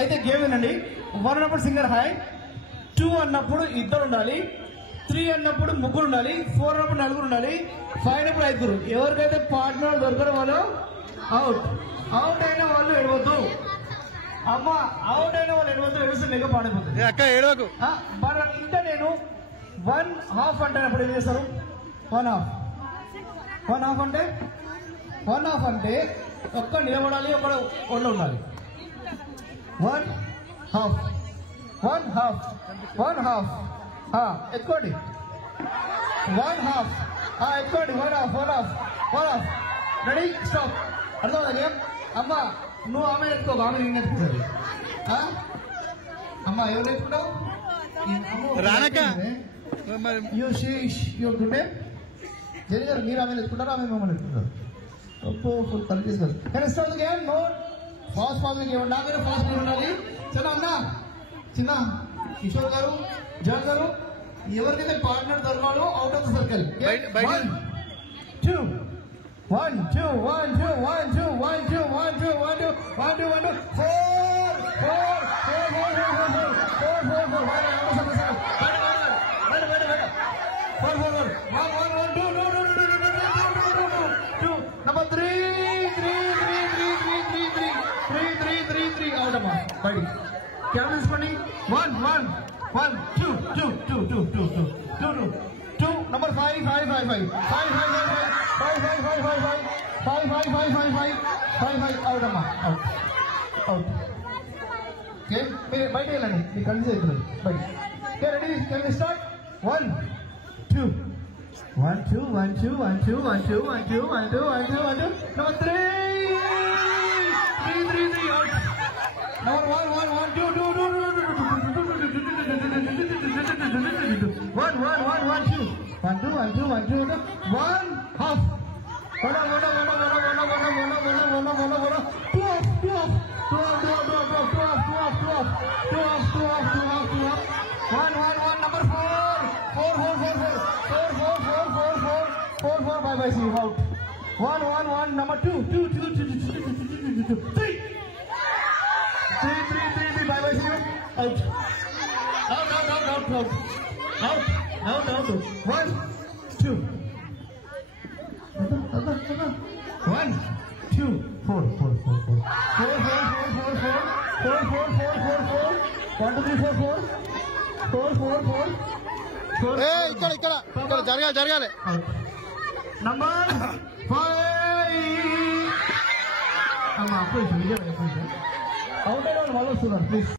అయితే గేమ్ ఏనండి. 1 అన్నప్పుడు సింగర్ హాయ్, 2 అన్నప్పుడు ఇద్దరు ఉండాలి, 3 అన్నప్పుడు ముగ్గురు ఉండాలి, 4 అన్నప్పుడు నలుగురు ఉండాలి, 5 అన్నప్పుడు ఐదుగురు. ఎవరికైతే పార్ట్నర్ దొరకడం వాళ్ళు అవుట్. అవుట్ అయిన వాళ్ళు ఎడవద్దు. అమ్మ అవుట్ అయిన వాళ్ళు ఎడవద్దు. ఎడుస్తే లెక్క పాడైపోతుంది. అక్క ఏడవకు. ఇంకా నేను 1/2 అంటున్నప్పుడు ఏం చేస్తారు? 1/2. 1/2 అంటే 1/2 అంటే ఒక్క నిలబడాలి, ఒక ఒళ్ళు ఉండాలి. 1/2 ఎత్తుకోండి. 1/2 ఎత్తుకోండి. 1/2 రెడీ స్టాప్. అర్థం కదా? అమ్మ నువ్వు ఆమె ఎత్తుకో, ఆమె నేను ఎత్తుకుంటుంది. అమ్మ ఎవరు ఎత్తుకున్నావు? రానక్క జరిగారు. మీరు ఆమె ఎత్తుకుంటారు, ఆమె మమ్మల్ని ఎత్తుకుంటారు. ఫుల్ కన్ఫ్యూజ్ కాదు. కానీ ఇస్తాను game no fast fast game నాకైనా ఫాస్ట్ గేమ్ ఉండాలి. చిన్న అన్న చిన్న కిషోర్ గారు, జగన్ గారు, ఎవరికైతే పార్ట్నర్ దొరకాలో out of the circle. 1 2 1 2 1 2 1 2 1 2 1 2 1 2 1 2 1 2 4 4 4 number 3 out of my buddy. Camera is running. 1 2 number 5 out of my out. Okay, bite వెళ్ళండి. మీ కళ్ళు చేతులు బయట. Okay, ready? Can we start? 1 2 1 2 1 2 1 2 1 2 1 2 1 2 1 2 1 2 number 3 out. Number 1 1 1 2 2 2 1 1 1 1 2 1 2 1 2 1 2 1 half. 1 number 4 bye bye, see you out. 1 number 2 3 bye bye, see you out. Out 1 2 1 2 4 1 2 3 4 ఇక్కడ జరగాలి. Number 5 అమ్మా out అయిన వాళ్ళు వస్తున్నారు ప్లీజ్.